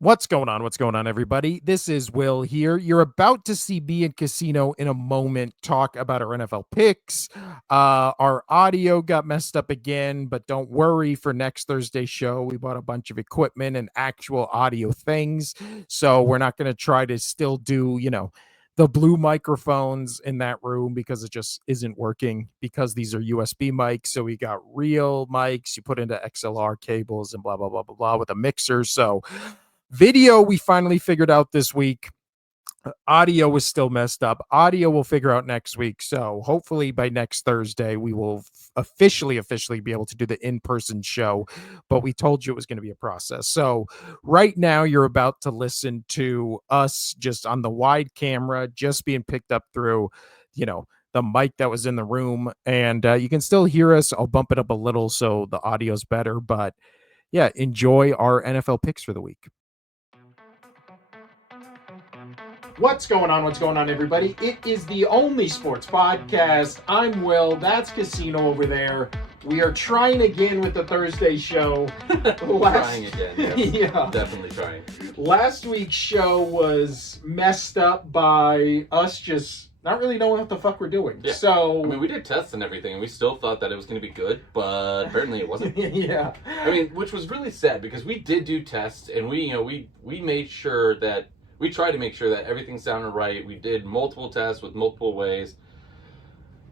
What's going on? What's going on, everybody? This is Will here. You're about to see me and Casino in a moment talk about our NFL picks. Our audio got messed up again, but don't worry. For next Thursday's show, we bought a bunch of equipment and actual audio things. So we're not going to try to still do, the blue microphones in that room because it just isn't working because these are USB mics. So we got real mics you put into XLR cables and blah, blah, blah, blah, blah with a mixer. So video, we finally figured out this week. Audio was still messed up. Audio we'll figure out next week. So hopefully by next Thursday, we will officially be able to do the in-person show. But we told you it was going to be a process. So right now, you're about to listen to us just on the wide camera, just being picked up through, the mic that was in the room. And you can still hear us. I'll bump it up a little so the audio's better. But yeah, enjoy our NFL picks for the week. What's going on? What's going on, everybody? It is the only sports podcast. I'm Will. That's Casino over there. We are trying again with the Thursday show. Trying again, yes. Yeah. Definitely trying. Last week's show was messed up by us just not really knowing what the fuck we're doing. Yeah. So, I mean, we did tests and everything, and we still thought that it was going to be good, but apparently it wasn't. Yeah. I mean, which was really sad because we did do tests, and we made sure that we tried to make sure that everything sounded right. We did multiple tests with multiple ways.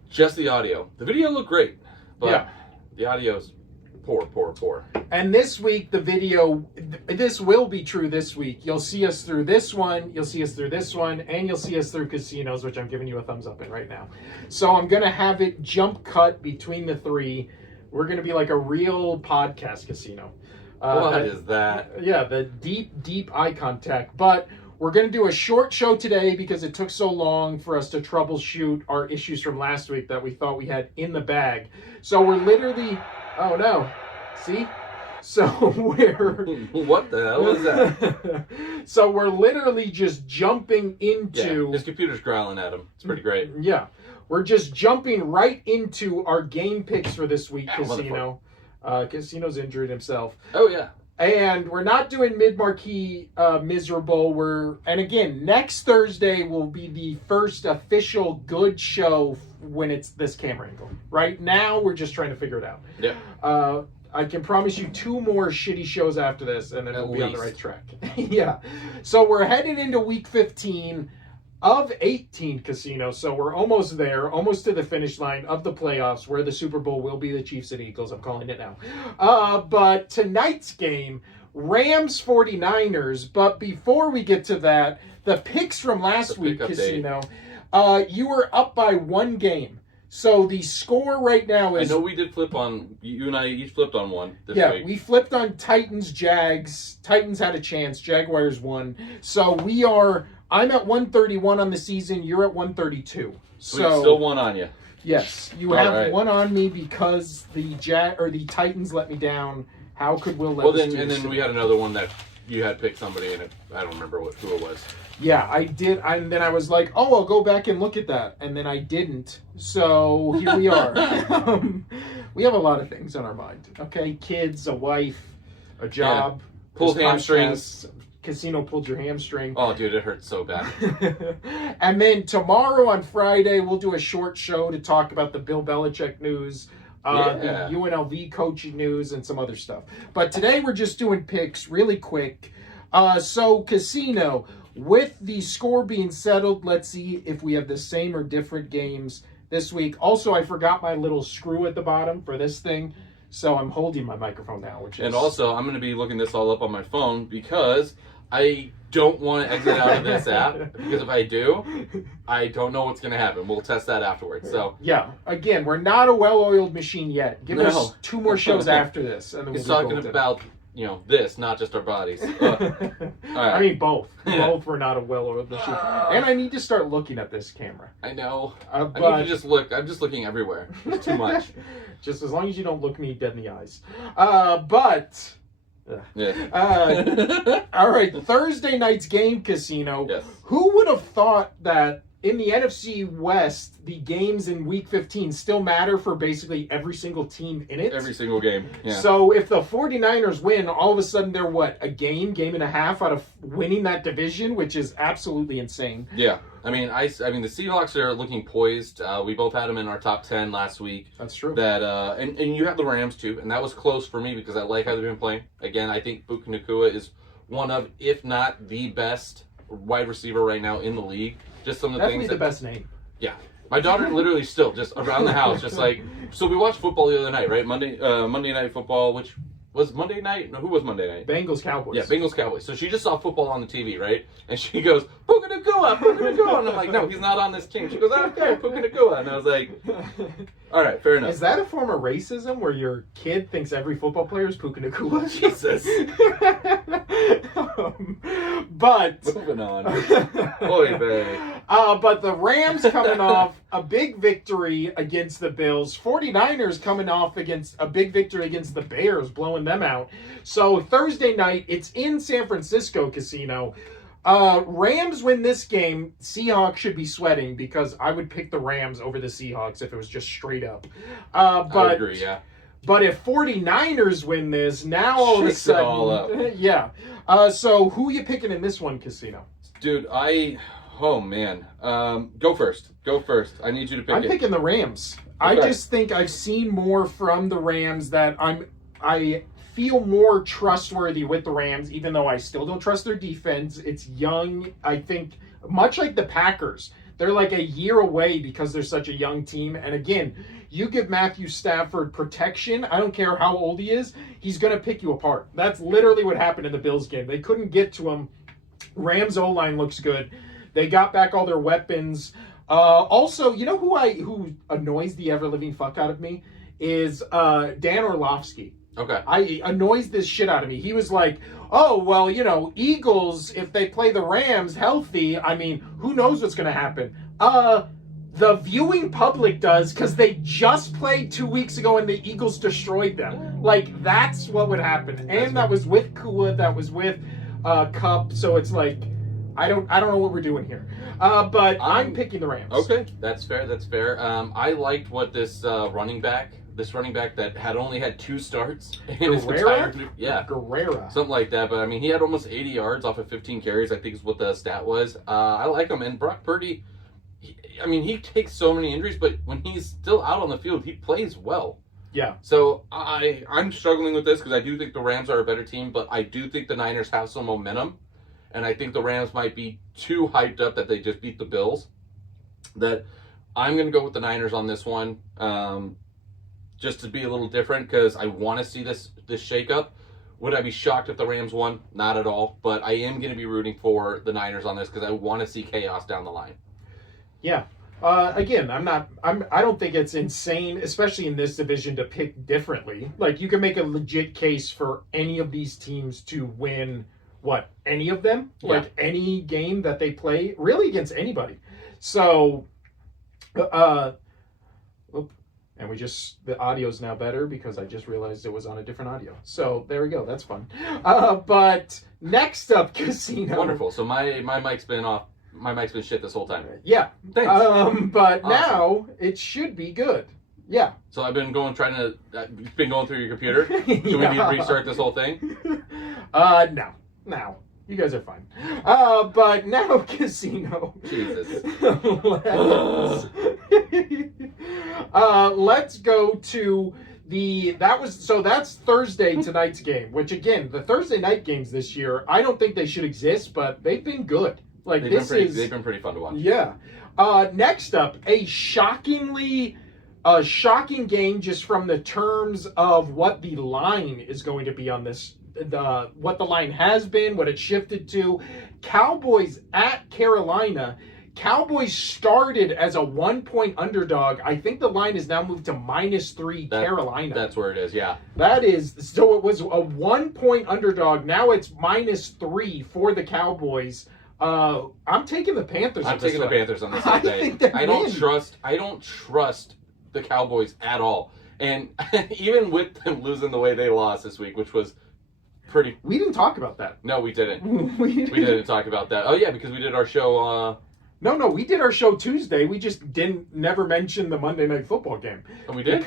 Just the audio. The video looked great, but the audio's poor. And this week, the video, this will be true this week. You'll see us through this one, you'll see us through this one, and you'll see us through Casinos, which I'm giving you a thumbs up in right now. So I'm going to have it jump cut between the three. We're going to be like a real podcast Casino. What is that? Yeah, the deep eye contact. But we're going to do a short show today because it took so long for us to troubleshoot our issues from last week that we thought we had in the bag. So we're literally... Oh, no. See? So we're... What the hell is that? So we're literally just jumping into... Yeah, his computer's growling at him. It's pretty great. Yeah. We're just jumping right into our game picks for this week, Casino. Casino's injured himself. Oh, yeah. And we're not doing mid-marquee miserable. And again, next Thursday will be the first official good show when it's this camera angle. Right now, we're just trying to figure it out. Yeah. I can promise you 2 more shitty shows after this, and then we'll be on the right track. Yeah. So we're headed into week 15 of 18 Casino. So we're almost there, almost to the finish line of the playoffs where the Super Bowl will be the Chiefs and Eagles. I'm calling it now. But tonight's game, Rams 49ers. But before we get to that, the picks from last week, Casino, you were up by 1 game. So the score right now is... I know we did flip on... You and I each flipped on one this week. Yeah, we flipped on Titans, Jags. Titans had a chance. Jaguars won. So we are... I'm at 131 on the season. You're at 132. So still one on you. Yes, you have one on me because the Titans let me down. How could Will let us do and then we had another one that you had picked somebody, and I don't remember who it was. Yeah, I did. And then I was like, oh, I'll go back and look at that. And then I didn't. So here we are. We have a lot of things on our mind. Okay, kids, a wife, a job. Yeah. Pulled hamstrings. Casino pulled your hamstring. Oh, dude, it hurts so bad. And then tomorrow on Friday, we'll do a short show to talk about the Bill Belichick news, the UNLV coaching news, and some other stuff. But today we're just doing picks really quick. So, Casino, with the score being settled, let's see if we have the same or different games this week. Also, I forgot my little screw at the bottom for this thing. So I'm holding my microphone now, which is... And also, I'm going to be looking this all up on my phone because I don't want to exit out of this app. Because if I do, I don't know what's going to happen. We'll test that afterwards. So yeah, again, we're not a well-oiled machine yet. Give us 2 more shows after this. And then he's talking about, this, not just our bodies. All right. I mean, both. Both were not a well-oiled machine. And I need to start looking at this camera. I know. But... I need to just look. I'm just looking everywhere. It's too much. Just as long as you don't look me dead in the eyes. All right, Thursday night's game, Casino. Yes. Who would have thought that in the NFC West, the games in Week 15 still matter for basically every single team in it. Every single game, yeah. So if the 49ers win, all of a sudden they're a game and a half out of winning that division, which is absolutely insane. Yeah. I mean, the Seahawks are looking poised. We both had them in our top 10 last week. That's true. And you have the Rams too, and that was close for me because I like how they've been playing. Again, I think Puka Nacua is one of, if not the best wide receiver right now in the league. Just some of the Definitely things. The best name. Yeah. My daughter literally still just around the house, just like, so we watched football the other night, right? Monday Night Football, which was Monday night? No, who was Monday night? Bengals Cowboys. Yeah, Bengals Cowboys. So she just saw football on the TV, right? And she goes, Puka Nacua, Puka Nacua. And I'm like, no, he's not on this team. She goes, okay, Puka Nacua. And I was like, all right, fair enough. Is that a form of racism where your kid thinks every football player is Puka Nacua? Jesus. But moving on. Oy vey. But the Rams coming off a big victory against the Bills. 49ers coming off against a big victory against the Bears, blowing them out. So Thursday night, it's in San Francisco Casino. Rams win this game. Seahawks should be sweating because I would pick the Rams over the Seahawks if it was just straight up. I would agree, yeah. But if 49ers win this, now all of a sudden... all up. Yeah. So who are you picking in this one, Casino? Dude, oh man. Go first. I need you to pick I'm picking the Rams. Okay. I just think I've seen more from the Rams that I feel more trustworthy with the Rams, even though I still don't trust their defense. It's young. I think much like the Packers, they're like a year away because they're such a young team. And again, you give Matthew Stafford protection, I don't care how old he is, he's going to pick you apart. That's literally what happened in the Bills game. They couldn't get to him. Rams O-line looks good. They got back all their weapons. Also, you know who annoys the ever-living fuck out of me is Dan Orlovsky. Okay. Annoys this shit out of me. He was like, oh, well, Eagles, if they play the Rams healthy, I mean, who knows what's going to happen? The viewing public does, because they just played 2 weeks ago and the Eagles destroyed them. Like, that's what would happen. And that was with Kua, that was with Cup, so it's like, I don't know what we're doing here. But I'm picking the Rams. Okay, that's fair. I liked what this running back that had only had 2 starts in his entire, Guerrera. Something like that. But I mean, he had almost 80 yards off of 15 carries, I think is what the stat was. I like him. And Brock Purdy, he takes so many injuries, but when he's still out on the field, he plays well. Yeah. So I'm struggling with this because I do think the Rams are a better team, but I do think the Niners have some momentum. And I think the Rams might be too hyped up that they just beat the Bills. That I'm going to go with the Niners on this one, just to be a little different because I want to see this shakeup. Would I be shocked if the Rams won? Not at all. But I am going to be rooting for the Niners on this because I want to see chaos down the line. Yeah. Again, I don't think it's insane, especially in this division, to pick differently. Like, you can make a legit case for any of these teams to win. What, any of them? Yeah. Like any game that they play, really against anybody. So, and the audio's now better because I just realized it was on a different audio. So there we go. That's fun. But next up, Casino. Wonderful. So my mic's been off. My mic's been shit this whole time. Yeah. Thanks. But awesome. Now it should be good. Yeah. So I've been going through your computer. Do we need to restart this whole thing? No. Now, you guys are fine. But now, Casino. Jesus. Let's go to that's Thursday tonight's game, which again, the Thursday night games this year, I don't think they should exist, but they've been good. Like they've been pretty fun to watch. Yeah. Next up, a shocking game just from the terms of what the line is going to be on this. What the line has been, what it shifted to. Cowboys at Carolina. Cowboys started as a 1-point underdog. I think the line has now moved to -3 Carolina. That's where it is, yeah. That is, so it was a 1-point underdog. Now it's -3 for the Cowboys. I'm taking the Panthers. I'm taking the Panthers on this whole day. I don't trust the Cowboys at all. And even with them losing the way they lost this week, which was we didn't talk about that. No, we didn't. We didn't talk about that. Oh, yeah, because we did our show No, we did our show Tuesday. We just never mention the Monday Night Football game. Oh, we did?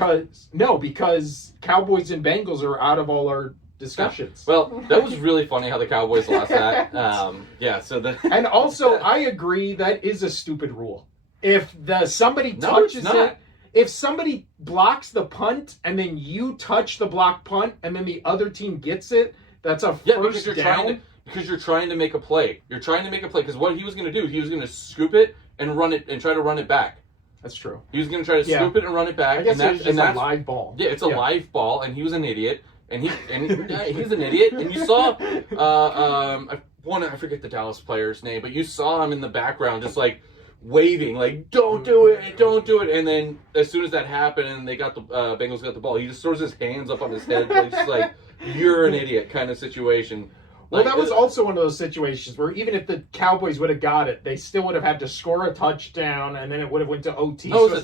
Because Cowboys and Bengals are out of all our discussions. Well, that was really funny how the Cowboys lost that. And also, I agree that is a stupid rule. If somebody touches it, if somebody blocks the punt and then you touch the block punt and then the other team gets it, that's a first down. Because you're trying to make a play. You're trying to make a play. Because what he was going to do, he was going to scoop it and run it and try to run it back. That's true. He was going to try to scoop it and run it back. I guess it's just a live ball. Yeah, it's a live ball, and he was an idiot. And he's an idiot. And you saw, I forget the Dallas player's name, but you saw him in the background just like waving, like, don't do it, don't do it. And then as soon as that happened and they got the Bengals got the ball, he just throws his hands up on his head, like, just like, you're an idiot kind of situation. Well, that was also one of those situations where even if the Cowboys would have got it, they still would have had to score a touchdown, and then it would have went to OT. No, it was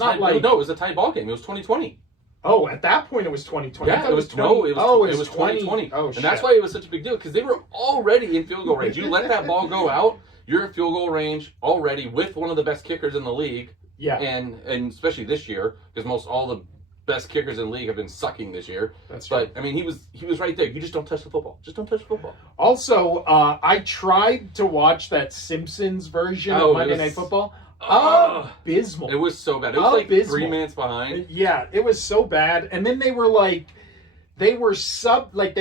a tight ball game. It was 2020. Oh, at that point it was 2020. Yeah, it was 2020. Oh, and that's why it was such a big deal, because they were already in field goal range. You let that ball go out, you're in field goal range already with one of the best kickers in the league. Yeah. And especially this year, because most all the best kickers in the league have been sucking this year. That's true. But I mean, he was right there. You just don't touch the football. Just don't touch the football. Also, I tried to watch that Simpsons version of Monday Night Football. Abysmal. It was so bad. It was like 3 minutes behind. Yeah, it was so bad. And then they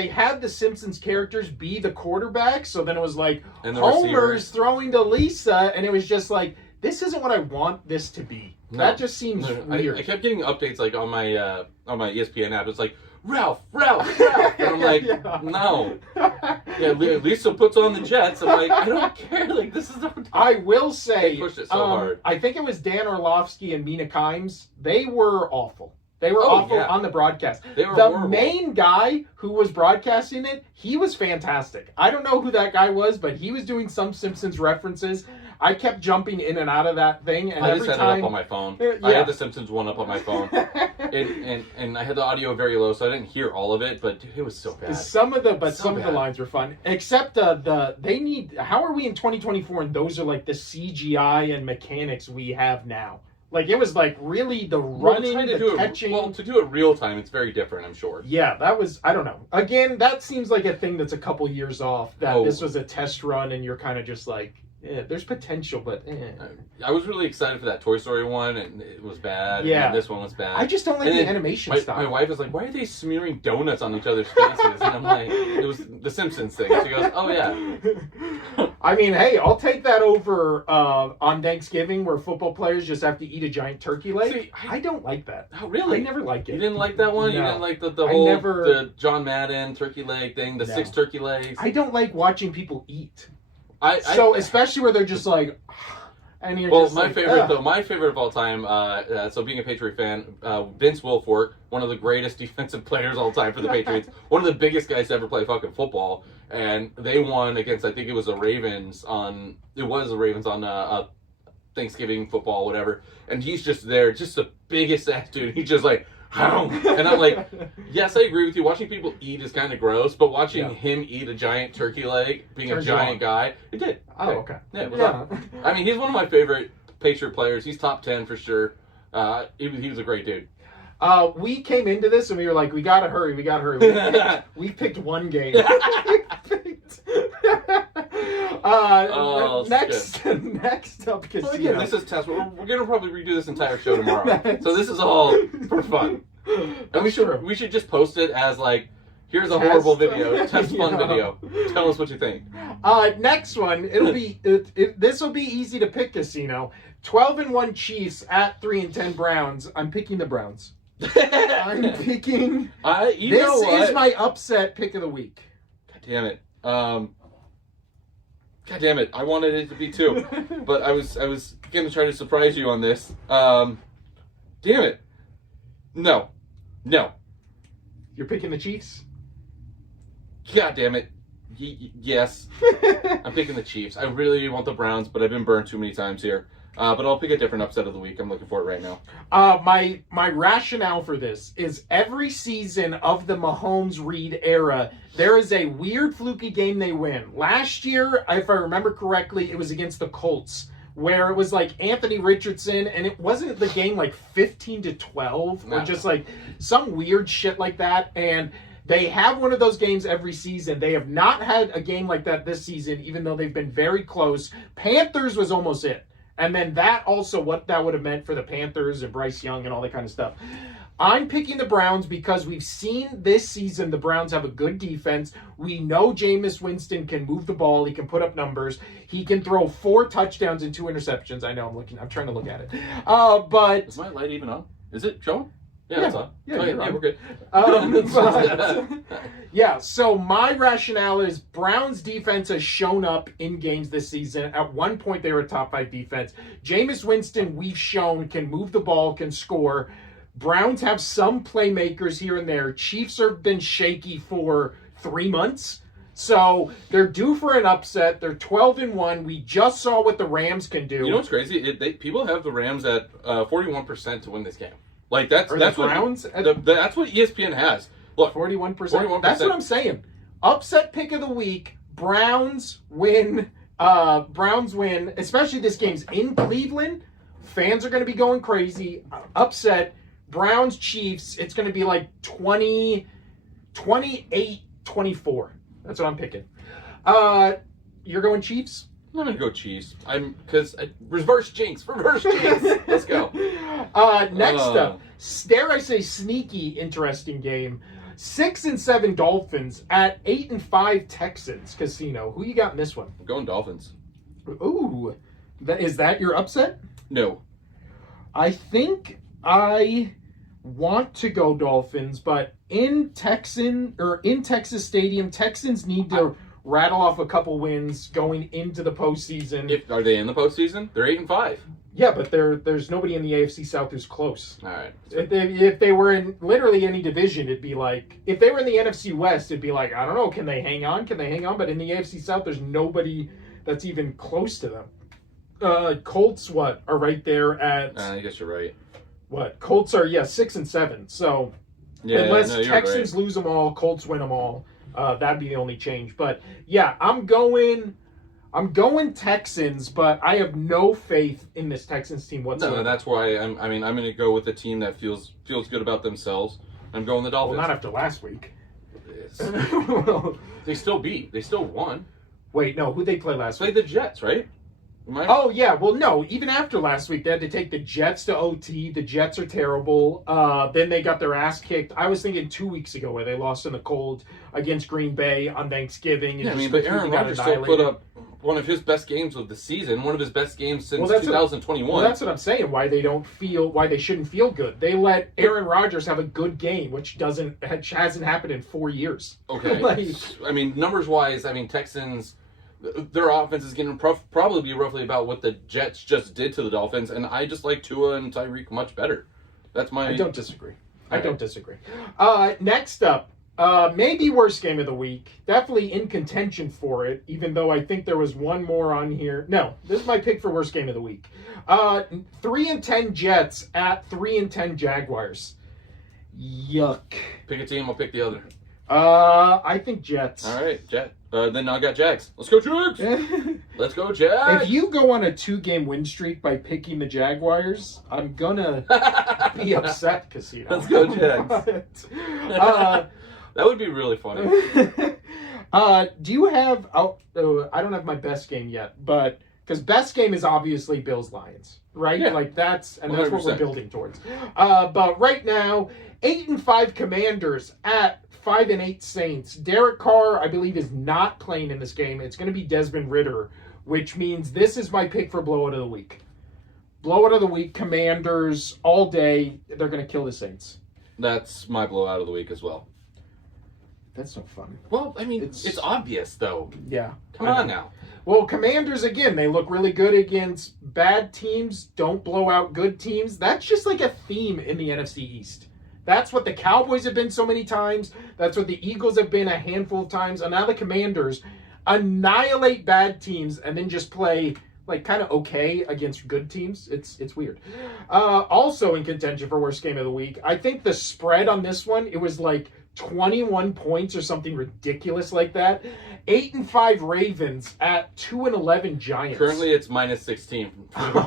had the Simpsons characters be the quarterback. So then it was like Homer's throwing to Lisa, and it was just like, this isn't what I want this to be. No, that just seems weird. I kept getting updates like on my ESPN app. It's like, Ralph. And I'm like, no. Yeah, Lisa puts on the Jets. I'm like, I don't care. Like, this is not... I will say, they pushed it so hard. I think it was Dan Orlovsky and Mina Kimes. They were awful. They were awful on the broadcast. They were horrible. Main guy who was broadcasting it, he was fantastic. I don't know who that guy was, but he was doing some Simpsons references. I kept jumping in and out of that thing, and I just had it up on my phone. Yeah. I had the Simpsons one up on my phone, and I had the audio very low, so I didn't hear all of it. But dude, it was so bad. Some of the lines were fun, except they need. How are we in 2024? And those are like the CGI and mechanics we have now. Like, it was like really the running, catching. To do it real time, it's very different, I'm sure. Yeah, that was, I don't know. Again, that seems like a thing that's a couple years off. This was a test run, and you're kind of just like, there's potential, but I was really excited for that Toy Story one, and it was bad. Yeah. And this one was bad. I just don't like the animation style. My wife was like, why are they smearing donuts on each other's faces? And I'm like, it was the Simpsons thing. She goes, oh, yeah. I mean, hey, I'll take that over on Thanksgiving where football players just have to eat a giant turkey leg. See, I don't like that. Oh, really? I never liked it. You didn't like that one? No. You didn't like the whole the John Madden turkey leg thing, the 6 turkey legs? I don't like watching people eat. So especially where they're just like, and you're just my favorite of all time. So being a Patriot fan, Vince Wilfork, one of the greatest defensive players of all time for the Patriots, one of the biggest guys to ever play fucking football, and they won against, I think it was the Ravens on Thanksgiving football, whatever, and he's just there, just the biggest ass dude. He's just like, and I'm like, yes, I agree with you. Watching people eat is kind of gross, but watching him eat a giant turkey leg, being a giant guy, it did. Oh, okay. Yeah, I mean, he's one of my favorite Patriot players. He's top 10 for sure. He was a great dude. We came into this and we were like, we gotta hurry. We picked one game. Next up, Casino. Well, again, this is test. We're gonna probably redo this entire show tomorrow. So this is all for fun. And we should just post it as like, here's a horrible video, test fun video. Tell us what you think. Next one, this will be easy to pick, Casino. 12-1 Chiefs at 3-10 Browns. I'm picking the Browns. I'm picking. This is my upset pick of the week. God damn it. I wanted it to be too, but I was gonna try to surprise you on this. Damn it. No. You're picking the Chiefs? God damn it. Yes. I'm picking the Chiefs. I really want the Browns, but I've been burned too many times here. But I'll pick a different upset of the week. I'm looking for it right now. My rationale for this is every season of the Mahomes-Reed era, there is a weird fluky game they win. Last year, if I remember correctly, it was against the Colts, where it was like Anthony Richardson, and it wasn't the game like 15-12 or just like some weird shit like that. And they have one of those games every season. They have not had a game like that this season, even though they've been very close. Panthers was almost it. And then that also, what that would have meant for the Panthers and Bryce Young and all that kind of stuff. I'm picking the Browns because we've seen this season the Browns have a good defense. We know Jameis Winston can move the ball. He can put up numbers. He can throw 4 touchdowns and 2 interceptions. I know I'm trying to look at it. But is my light even on? Is it showing? Yeah, yeah, it's on. Yeah, yeah, we're good. Yeah, so my rationale is Browns defense has shown up in games this season. At one point, they were a top 5 defense. Jameis Winston, we've shown, can move the ball, can score. Browns have some playmakers here and there. Chiefs have been shaky for 3 months. So they're due for an upset. They're 12-1. We just saw what the Rams can do. You know what's crazy? People have the Rams at 41% to win this game. Like that's Browns. That's what ESPN has. Look, 41%. That's what I'm saying. Upset pick of the week. Browns win. Browns win. Especially this game's in Cleveland. Fans are going to be going crazy. Upset. Browns Chiefs. It's going to be like 28-24. That's what I'm picking. You're going Chiefs? I'm going to go Chiefs. Reverse jinx. Let's go. Next up, dare I say sneaky interesting game. 6-7 Dolphins at 8-5 Texans Casino. Who you got in this one? I'm going Dolphins. Ooh. Is that your upset? No. I think I want to go Dolphins, but in Texas Stadium, Texans need to rattle off a couple wins going into the postseason. Are they in the postseason? They're 8-5. Yeah, but there's nobody in the AFC South who's close. All right. If they were in literally any division, it'd be like, if they were in the NFC West, it'd be like, I don't know, can they hang on? But in the AFC South, there's nobody that's even close to them. Colts, are right there at... I guess you're right. What? Colts are, 6-7. So unless Texans lose them all, Colts win them all, that'd be the only change. But yeah, I'm going Texans, but I have no faith in this Texans team whatsoever. No, that's why I'm going to go with a team that feels good about themselves. I'm going the Dolphins. Well, not after last week. They still won. Wait, no, who'd they play last week? Played the Jets, right? Oh, yeah. Well, no. Even after last week, they had to take the Jets to OT. The Jets are terrible. Then they got their ass kicked. I was thinking 2 weeks ago where they lost in the cold against Green Bay on Thanksgiving. And but Aaron Rodgers still put up one of his best games of the season, one of his best games since 2021. That's what I'm saying. Why they shouldn't feel good. They let Aaron Rodgers have a good game, which hasn't happened in 4 years. Okay. Numbers wise, Texans, their offense is going to probably be roughly about what the Jets just did to the Dolphins, and I just like Tua and Tyreek much better. That's my... I don't disagree. Next up, maybe worst game of the week. Definitely in contention for it, even though I think there was one more on here. No, this is my pick for worst game of the week. 3-10 Jets at 3-10 Jaguars. Yuck. Pick a team, I'll pick the other. I think Jets. All right, then I got Jags. Let's go Jags! Let's go Jags! If you go on a 2-game win streak by picking the Jaguars, I'm gonna be upset, Casino. Let's go Jags. That would be really funny. Do you have... I don't have my best game yet, but... Because best game is obviously Bills-Lions, right? Yeah. That's 100%. what we're building towards. But right now, 8-5 Commanders at 5-8 Saints. Derek Carr, I believe, is not playing in this game. It's going to be Desmond Ridder, which means this is my pick for blowout of the week. Blowout of the week, Commanders, all day. They're going to kill the Saints. That's my blowout of the week as well. That's no fun. Well, it's obvious, though. Yeah. Come on now. Well, Commanders, again, they look really good against bad teams, don't blow out good teams. That's just like a theme in the NFC East. That's what the Cowboys have been so many times. That's what the Eagles have been a handful of times. And now the Commanders annihilate bad teams and then just play like kind of okay against good teams. It's weird. Also in contention for worst game of the week, I think the spread on this one, it was like 21 points or something ridiculous like that. 8-5 Ravens at 2-11 Giants. Currently, it's -16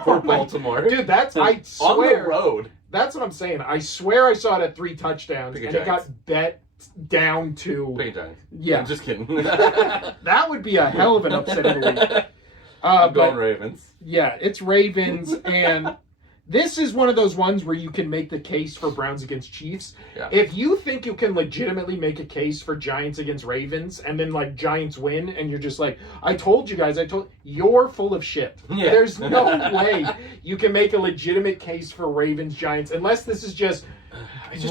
for Baltimore. Dude, that's I swear on the road. That's what I'm saying. I swear I saw it at 3 touchdowns, and it got bet down to. Pick Giants. Yeah, I'm just kidding. That would be a hell of an upset of the week. I'm going Ravens. Yeah, it's Ravens, and this is one of those ones where you can make the case for Browns against Chiefs. Yeah. If you think you can legitimately make a case for Giants against Ravens, and then like Giants win, and you're just like, I told you guys, you're full of shit. Yeah. There's no way you can make a legitimate case for Ravens Giants unless this is just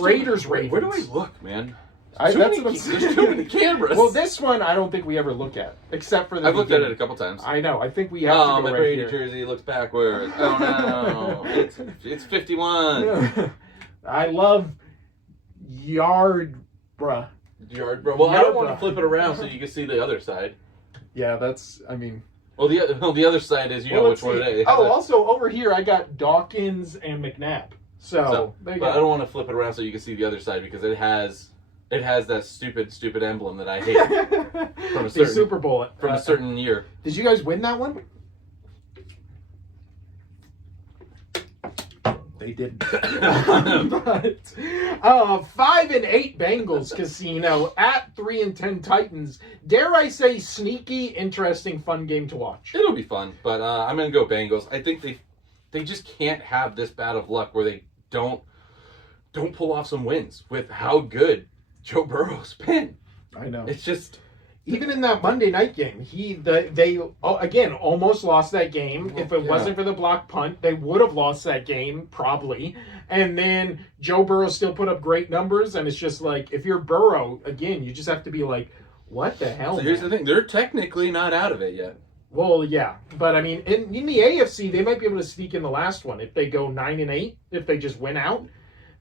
Raiders Ravens. Where do I look, man? That's what I'm There's saying. too many cameras. Well, this one I don't think we ever look at, except for the. I've looked at it a couple times. I know. I think we have to go my right Brady here. jersey looks backwards. Oh no, it's 51. I love yard, bruh. Yard, bro. Well, I don't want to Yard, bruh. flip it around so you can see the other side. Yeah, that's. I mean. Well, the other side is know which one it is. Oh, also over here I got Dawkins and McNabb. So there you but go. I don't want to flip it around so you can see the other side because it has that stupid emblem that I hate from a The certain Super Bowl from a certain year. Did you guys win that one? They didn't. But 5-8 Bengals Casino at 3-10 Titans. Dare I say, sneaky, interesting, fun game to watch. It'll be fun, but I'm gonna go Bengals. I think they just can't have this bad of luck where they don't pull off some wins with how good Joe Burrow's been. I know. It's just even in that Monday night game, they again almost lost that game. If it wasn't for the block punt, they would have lost that game probably. And then Joe Burrow still put up great numbers, and it's just like if you're Burrow again, you just have to be like, what the hell? So here's the thing: they're technically not out of it yet. Well, yeah, but I mean, in the AFC, they might be able to sneak in the last one if they go 9-8. If they just win out,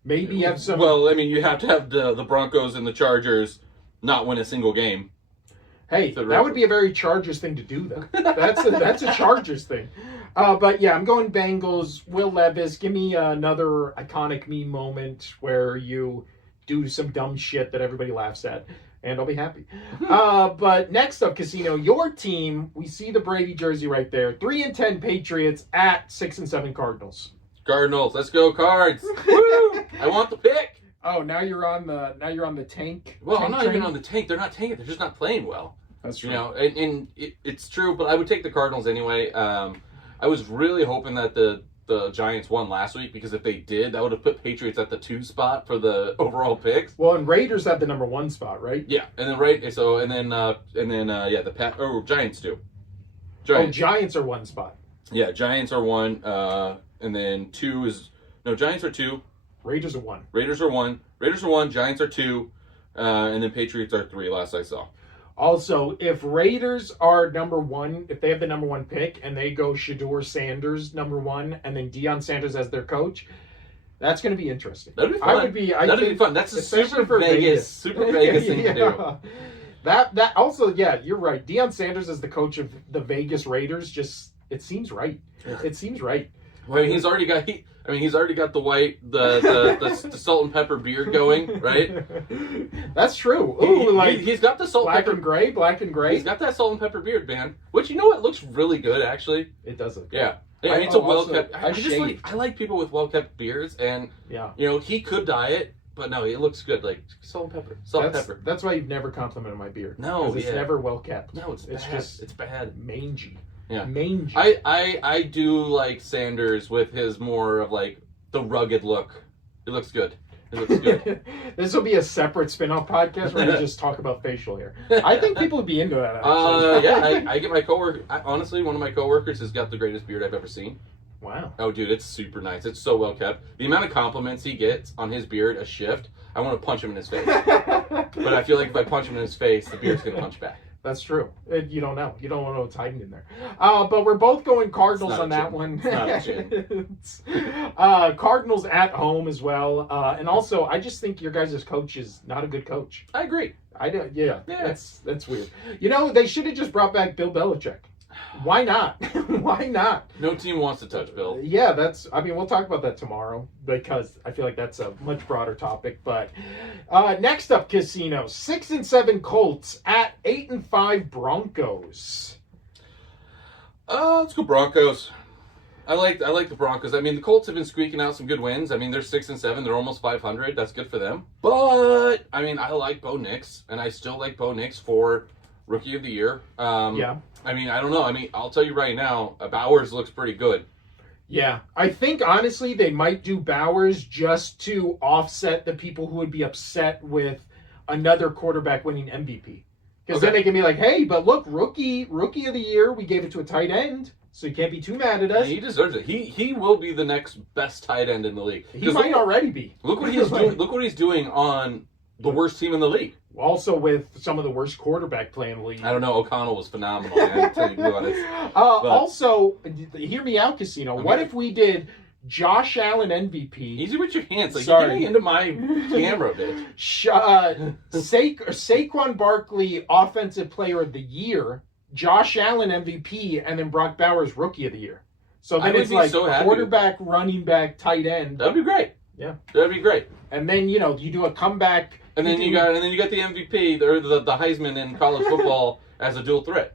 maybe have some. Well, I mean, you have to have the Broncos and the Chargers not win a single game. Hey, that would be a very Chargers thing to do, though. That's a Chargers thing. But yeah, I'm going Bengals. Will Levis, give me another iconic meme moment where you do some dumb shit that everybody laughs at, and I'll be happy. But next up, Casino, your team. We see the Brady jersey right there. 3-10 Patriots at 6-7 Cardinals. Cardinals, let's go Cards! Woo! I want the pick. Oh, now you're on the tank. Well, tank I'm not train? even on the tank. They're not tanking. They're just not playing well. That's true. You know, and it's true. But I would take the Cardinals anyway. I was really hoping that the Giants won last week because if they did, that would have put Patriots at the 2 spot for the overall picks. Well, and Raiders have the number 1 spot, right? Yeah, and then the Giants do. Giants. Oh, Giants are 1 spot. Yeah, Giants are 1, and then 2 is Giants are 2. Raiders are 1. Raiders are 1. Giants are 2, and then Patriots are 3. Last I saw. Also, if Raiders are number 1, if they have the number 1 pick and they go Shedeur Sanders number 1, and then Deion Sanders as their coach, that's going to be interesting. That'd be fun. That'd be fun. That's a super Vegas thing to do. That also, yeah, you're right. Deion Sanders as the coach of the Vegas Raiders, it seems right. Yeah. It seems right. Well, he's already got the white, the salt and pepper beard going, right? That's true. Ooh, he's got the salt black pepper and gray. He's got that salt and pepper beard, man. Which you know what looks really good actually. It does look good. Yeah. I mean, it's a well kept. I like people with well kept beards, and he could dye it, but no, it looks good. Like salt and pepper, and pepper. That's why you've never complimented my beard. No, it's never well kept. No, it's bad. It's bad. Mangy. Yeah. Mangy. I do like Sanders with his more of like the rugged look. It looks good. This will be a separate spin-off podcast where we just talk about facial hair. I think people would be into that, actually. Yeah, I get my coworker. Honestly, one of my coworkers has got the greatest beard I've ever seen. Wow. Oh, dude, it's super nice. It's so well kept. The amount of compliments he gets on his beard a shift, I want to punch him in his face. But I feel like if I punch him in his face, the beard's going to punch back. That's true. You don't know. You don't know what's hiding in there. But we're both going Cardinals on that one. It's not a Cardinals at home as well. And also, I just think your guys' coach is not a good coach. I agree. Yeah. That's weird. You know, they should have just brought back Bill Belichick. Why not? Why not? No team wants to touch Bill. Yeah, we'll talk about that tomorrow because I feel like that's a much broader topic. But next up, Casino 6-7 Colts at 8-5 Broncos. Let's go Broncos. I like the Broncos. I mean, the Colts have been squeaking out some good wins. I mean, they're 6-7. They're almost 500. That's good for them. But I mean, I like Bo Nix, and I still like Bo Nix for Rookie of the Year. Yeah. I mean, I don't know. I mean, I'll tell you right now, Bowers looks pretty good. Yeah, I think honestly they might do Bowers just to offset the people who would be upset with another quarterback winning MVP. Because then they can be like, hey, but look, rookie of the year, we gave it to a tight end, so you can't be too mad at us. He deserves it. He will be the next best tight end in the league. He might already be. Look what he's doing. Look what he's doing on the worst team in the league. Also with some of the worst quarterback play in the league. I don't know. O'Connell was phenomenal. Man. Tell you what, also, hear me out, Casino. Okay. What if we did Josh Allen MVP? Easy with your hands. Like, you're getting into my camera, bitch. Saquon Barkley Offensive Player of the Year, Josh Allen MVP, and then Brock Bowers Rookie of the Year. So then it's like so quarterback, running back, tight end. That'd be great. Yeah, that'd be great. And then you do a comeback. And then you got the MVP or the Heisman in college football as a dual threat.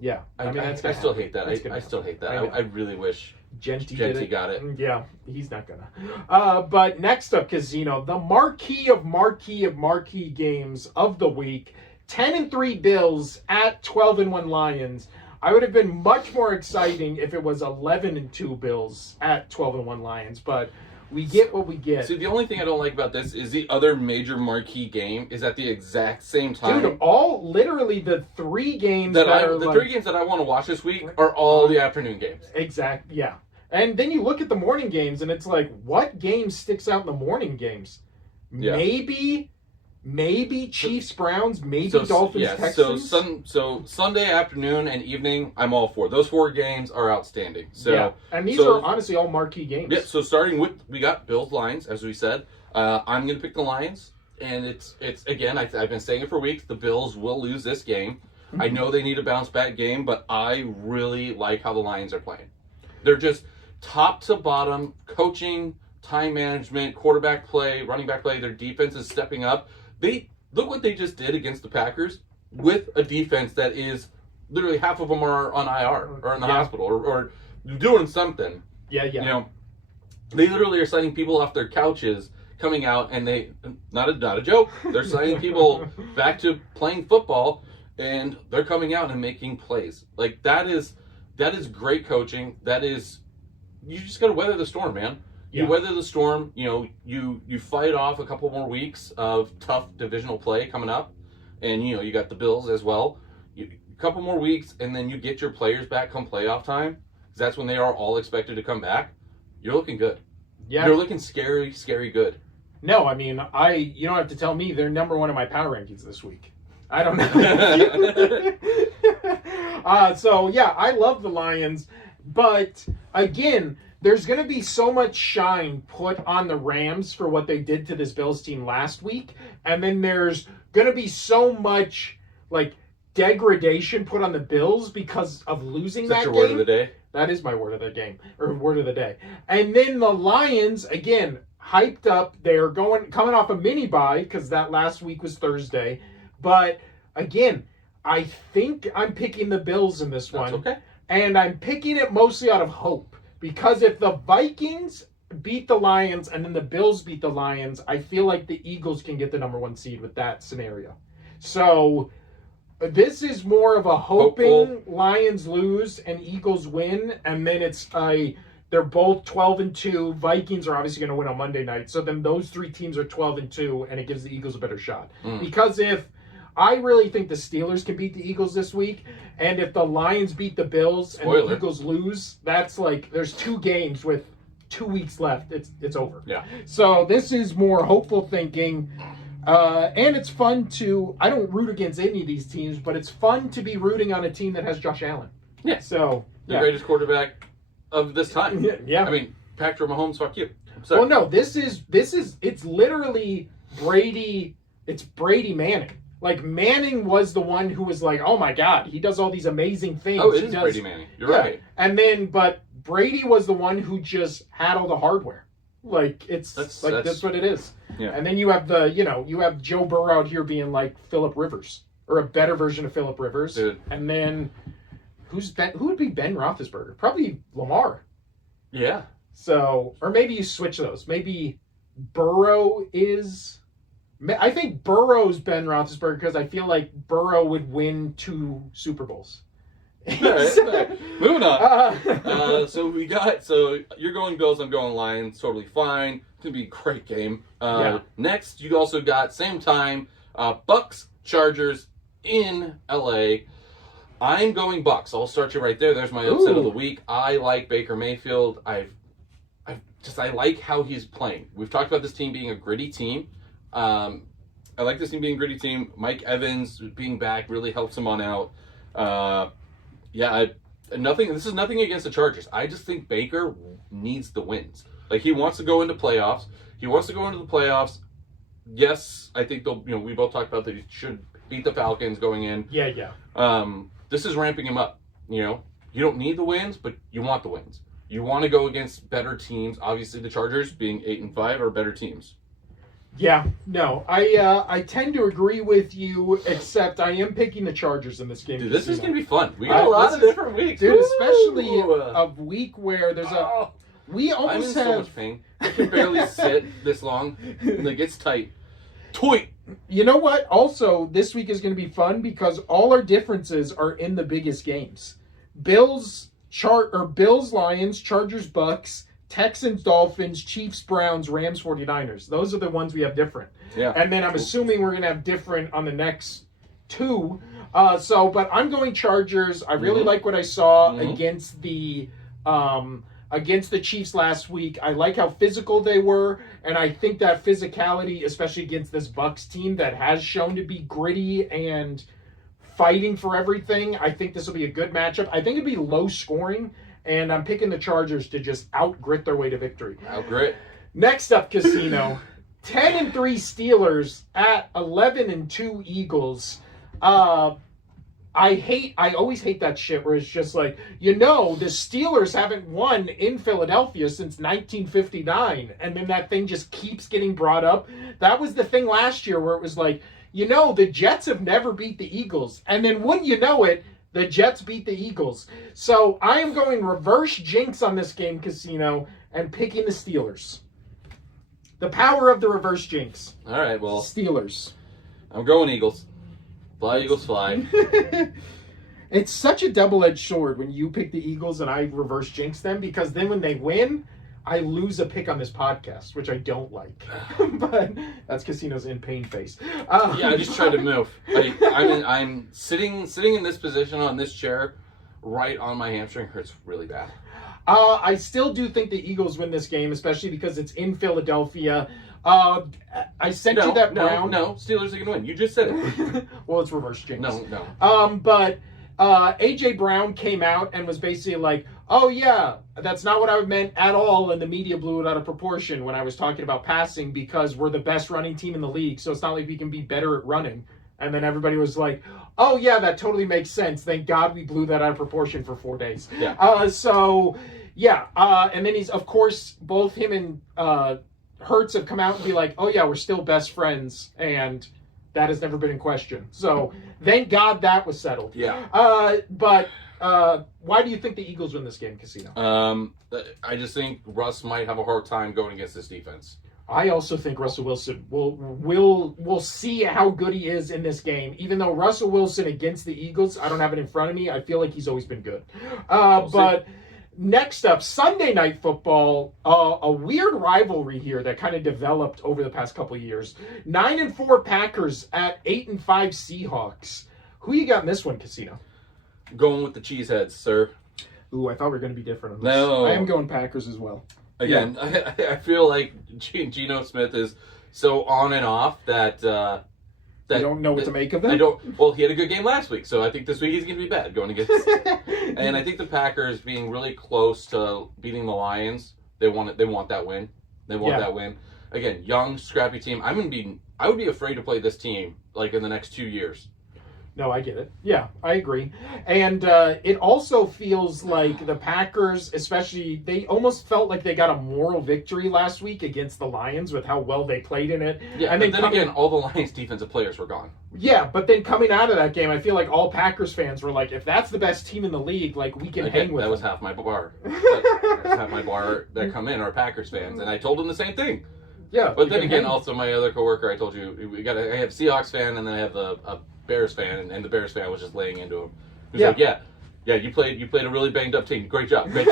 Yeah, I still hate that. I still hate that. I really wish Genty got it. Yeah, he's not gonna. But next up, Casino, the marquee of marquee games of the week: 10-3 Bills at 12-1 Lions. I would have been much more exciting if it was 11-2 Bills at 12-1 Lions, but. We get what we get. See, the only thing I don't like about this is the other major marquee game is at the exact same time. Dude, literally the three games three games that I want to watch this week are all the afternoon games. Exactly, yeah. And then you look at the morning games, and it's like, what game sticks out in the morning games? Yeah. Maybe Chiefs Browns, maybe Dolphins Texans. So Sunday afternoon and evening, I'm all for. Those four games are outstanding. So yeah. And these are honestly all marquee games. Yeah, so starting with we got Bills Lions, as we said. I'm gonna pick the Lions, and it's again, I've been saying it for weeks, the Bills will lose this game. Mm-hmm. I know they need a bounce back game, but I really like how the Lions are playing. They're just top to bottom, coaching, time management, quarterback play, running back play, their defense is stepping up. They look what they just did against the Packers with a defense that is literally half of them are on IR or in the hospital or doing something. Yeah. You know, they literally are signing people off their couches, coming out, and they not a joke. They're signing people back to playing football, and they're coming out and making plays. Like that is great coaching. That is, you just got to weather the storm, man. You weather the storm, you fight off a couple more weeks of tough divisional play coming up. And, you got the Bills as well. A couple more weeks, and then you get your players back come playoff time. That's when they are all expected to come back. You're looking good. Yeah. You're looking scary, scary good. No, I mean, you don't have to tell me they're number one in my power rankings this week. I don't know. So, yeah, I love the Lions. But, again... There's going to be so much shine put on the Rams for what they did to this Bills team last week. And then there's going to be so much, degradation put on the Bills because of losing that game. Is that your word of the day? That is my word of the game, or word of the day. And then the Lions, again, hyped up. They're coming off a mini bye because that last week was Thursday. But, again, I think I'm picking the Bills in this one. That's okay. And I'm picking it mostly out of hope. Because if the Vikings beat the Lions and then the Bills beat the Lions, I feel like the Eagles can get the number one seed with that scenario. So this is more of a hoping Lions lose and Eagles win, and then they're both 12-2. Vikings are obviously going to win on Monday night, so then those three teams are 12-2, and it gives the Eagles a better shot. Because if I really think the Steelers can beat the Eagles this week. And if the Lions beat the Bills and the Eagles lose, that's there's two games with 2 weeks left. It's over. Yeah. So this is more hopeful thinking. And it's fun I don't root against any of these teams, but it's fun to be rooting on a team that has Josh Allen. Yeah. So, the greatest quarterback of this time. Yeah. I mean, Patrick Mahomes, fuck you. Well, no, it's literally Brady. It's Brady Manning. Like, Manning was the one who was like, oh my God, he does all these amazing things. Oh, it is Brady Manning. You're right. And then, but Brady was the one who just had all the hardware. Like, that's what it is. Yeah. And then you have you have Joe Burrow out here being like Phillip Rivers, or a better version of Phillip Rivers. Dude. And then who would be Ben Roethlisberger? Probably Lamar. Yeah. So, or maybe you switch those. Maybe Burrow is. I think Burrow's Ben Roethlisberger because I feel like Burrow would win 2 Super Bowls. Right. Moving on. So you're going Bills, I'm going Lions. Totally fine. It's gonna be a great game. Next, you also got same time, Bucks Chargers in LA. I'm going Bucks. I'll start you right there. There's my upset of the week. I like Baker Mayfield. I like how he's playing. We've talked about this team being a gritty team. I like this team being a gritty team. Mike Evans being back really helps him on out. This is nothing against the Chargers. I just think Baker needs the wins. Like, he wants to go into playoffs. Yes, I think they'll. We both talked about that he should beat the Falcons going in. Yeah. This is ramping him up. You don't need the wins, but you want the wins. You want to go against better teams. Obviously, the Chargers being 8-5 are better teams. Yeah, no, I tend to agree with you, except I am picking the Chargers in this game. Dude, this is going to be fun. We got a lot of different weeks. Dude, especially a week where there's we almost I'm in so much pain. I can barely sit this long. Like, it's tight. Toy. You know what? Also, this week is going to be fun because all our differences are in the biggest games. Bills, Lions, Chargers, Bucks, Texans, Dolphins, Chiefs, Browns, Rams, 49ers. Those are the ones we have different. Yeah. And then I'm assuming we're going to have different on the next 2. But I'm going Chargers. I really like what I saw against the Chiefs last week. I like how physical they were, and I think that physicality, especially against this Bucks team that has shown to be gritty and fighting for everything, I think this will be a good matchup. I think it'll be low scoring. And I'm picking the Chargers to just out-grit their way to victory. Out-grit. Next up, Casino. 10-3 Steelers at 11-2 Eagles. I always hate that shit where it's just like, the Steelers haven't won in Philadelphia since 1959. And then that thing just keeps getting brought up. That was the thing last year where it was like, the Jets have never beat the Eagles. And then wouldn't you know it, the Jets beat the Eagles. So I am going reverse jinx on this game, Casino, and picking the Steelers. The power of the reverse jinx. All right, well. Steelers. I'm going Eagles. Fly, Eagles, fly. It's such a double-edged sword when you pick the Eagles and I reverse jinx them, because then when they win, I lose a pick on this podcast, which I don't like. But that's Casino's in pain face. I just tried to move. I'm sitting in this position on this chair, right on my hamstring. Hurts really bad. I still do think the Eagles win this game, especially because it's in Philadelphia. I sent you that Brown. No, Steelers are going to win. You just said it. Well, it's reverse jinx. No. But A.J. Brown came out and was basically like, oh, yeah, that's not what I meant at all, and the media blew it out of proportion when I was talking about passing because we're the best running team in the league, so it's not like we can be better at running. And then everybody was like, oh, yeah, that totally makes sense. Thank God we blew that out of proportion for 4 days. Yeah. And then he's, of course, both him and Hurts have come out and be like, oh, yeah, we're still best friends, and that has never been in question. So thank God that was settled. Yeah. But why do you think the Eagles win this game, Casino? I just think Russ might have a hard time going against this defense. I also think Russell Wilson will see how good he is in this game. Even though Russell Wilson against the Eagles, I don't have it in front of me. I feel like he's always been good. But next up, Sunday Night Football, a weird rivalry here that kind of developed over the past couple of years. 9-4 Packers at 8-5 Seahawks. Who you got in this one, Casino? Going with the Cheeseheads, sir. Ooh, I thought we were going to be different on this. No. I am going Packers as well. Again, yeah. I feel like Geno Smith is so on and off that you don't know what to make of it? Well, he had a good game last week, so I think this week he's going to be bad going against. And I think the Packers being really close to beating the Lions, they want that win. They want that win. Again, young, scrappy team. I'm going to be I would be afraid to play this team like in the next 2 years. No, I get it. Yeah, I agree. And it also feels like the Packers, especially, they almost felt like they got a moral victory last week against the Lions with how well they played in it. Yeah, and then again, all the Lions defensive players were gone. Yeah, but then coming out of that game, I feel like all Packers fans were like, if that's the best team in the league, like, we can hang with That them. was half my bar. That's half my bar that come in are Packers fans, and I told them the same thing. Yeah, but then again, also my other coworker, I told you, I have Seahawks fan, and then I have a Bears fan, and the Bears fan was just laying into him. He was like, yeah, you played a really banged up team. Great job. Your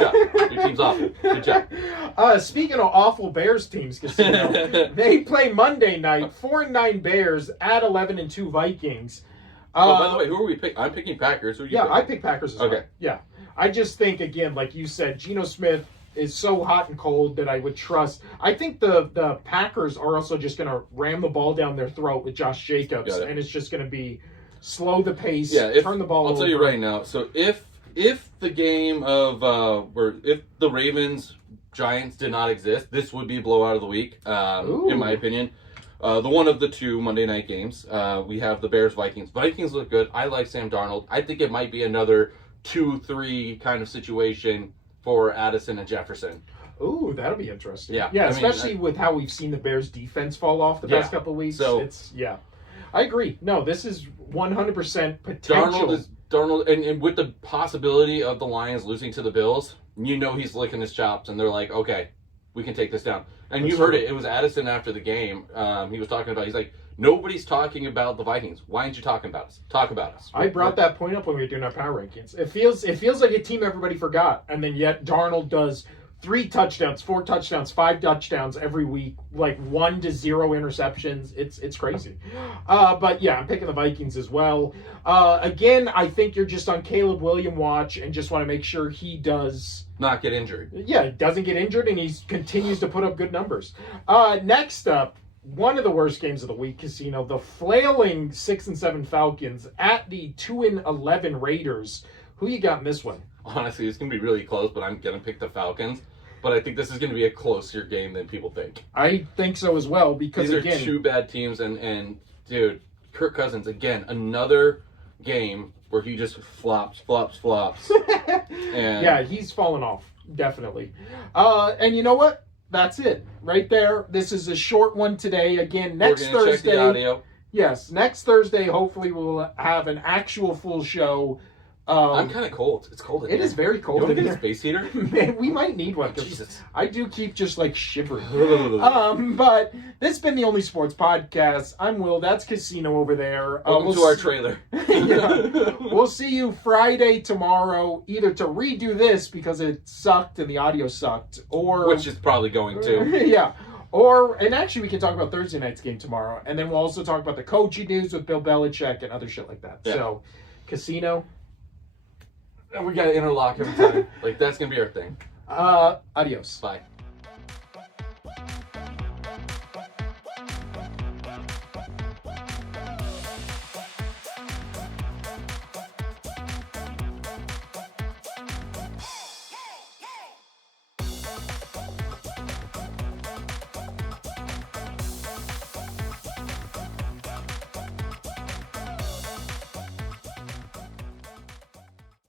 team's awful. Good job. Speaking of awful Bears teams, Casino, they play Monday night. 4-9 Bears at 11-2 Vikings. By the way, who are we picking? I'm picking Packers. Who are you picking? I pick Packers as well. Okay. Yeah, I just think again, like you said, Geno Smith is so hot and cold that I would trust. I think the Packers are also just going to ram the ball down their throat with Josh Jacobs, and it's just going to be slow the pace, turn the ball over. I'll tell you right now. So if the game of if the Ravens Giants did not exist, this would be blowout of the week, in my opinion. The one of the two Monday night games. We have the Bears Vikings. Vikings look good. I like Sam Darnold. I think it might be another 2-3 kind of situation for Addison and Jefferson. Ooh, that'll be interesting. Yeah, especially with how we've seen the Bears defense fall off the past couple of weeks. So I agree. No, this is 100% potential. Darnold, and with the possibility of the Lions losing to the Bills, he's licking his chops, and they're like, okay, we can take this down. And you heard it. It was Addison after the game. He was talking about. He's like, nobody's talking about the Vikings. Why aren't you talking about us? Talk about us. I brought that point up when we were doing our power rankings. It feels like a team everybody forgot, and then yet Darnold does 3 touchdowns, 4 touchdowns, 5 touchdowns every week, like 1 to 0 interceptions. It's crazy. But yeah, I'm picking the Vikings as well. Again, I think you're just on Caleb Williams watch and just want to make sure he does not get injured. Yeah, he doesn't get injured and he continues to put up good numbers. Next up, one of the worst games of the week, Casino, the flailing 6-7 Falcons at the 2-11 Raiders. Who you got in this one? Honestly, it's going to be really close, but I'm going to pick the Falcons. But I think this is going to be a closer game than people think. I think so as well, because these are two bad teams, and dude, Kirk Cousins, again, another game where he just flops. And yeah, he's fallen off, definitely. And you know what? That's it right there. This is a short one today. Again, next Thursday. Check the audio. Yes, next Thursday, hopefully we'll have an actual full show. I'm kind of cold. It's cold in here. It is very cold. You want to get a space heater? Man, we might need one. Jesus. I do keep just like shivering. But this has been the Only Sports Podcast. I'm Will. That's Casino over there. Welcome to our trailer. We'll see you Friday tomorrow, either to redo this because it sucked and the audio sucked, or which is probably going to. Yeah. And actually, we can talk about Thursday night's game tomorrow, and then we'll also talk about the coaching news with Bill Belichick and other shit like that. Yeah. So, Casino. We got to interlock every time. Like, that's going to be our thing. Adios. Bye.